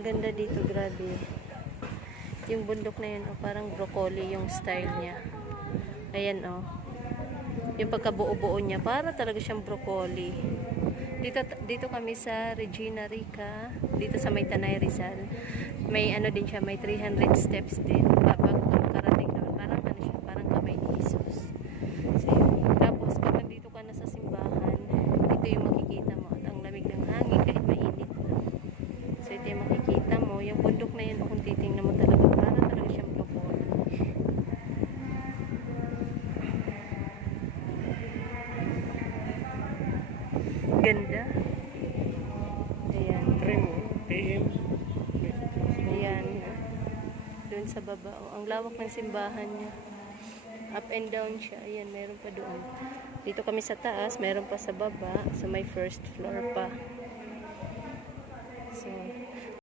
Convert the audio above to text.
Ang ganda dito, grabe. Yung bundok na yun, oh, parang broccoli yung style niya. Ayan, oh. Yung pagkabuo-buo niya, para talaga siyang broccoli. Dito kami sa Regina Rica, dito sa May Tanay Rizal. May ano din siya, may 300 steps din. Bago makarating doon, parang ano siya, parang kamay ni Jesus. So, yun. Tapos, pag nandito ka na sa simbahan, ito yung makikita mo. At ang lamig ng hangin, kahit mainit. So, ito yung makikita mo. Yung bundok na yun, kung titingnan mo talaga, para talaga siyang broccoli. Ganda. Ayan. AM. Ayan. Doon sa baba. Oh, ang lawak ng simbahan niya. Up and down siya. Ayan, meron pa doon. Dito kami sa taas, meron pa sa baba. So, may first floor pa.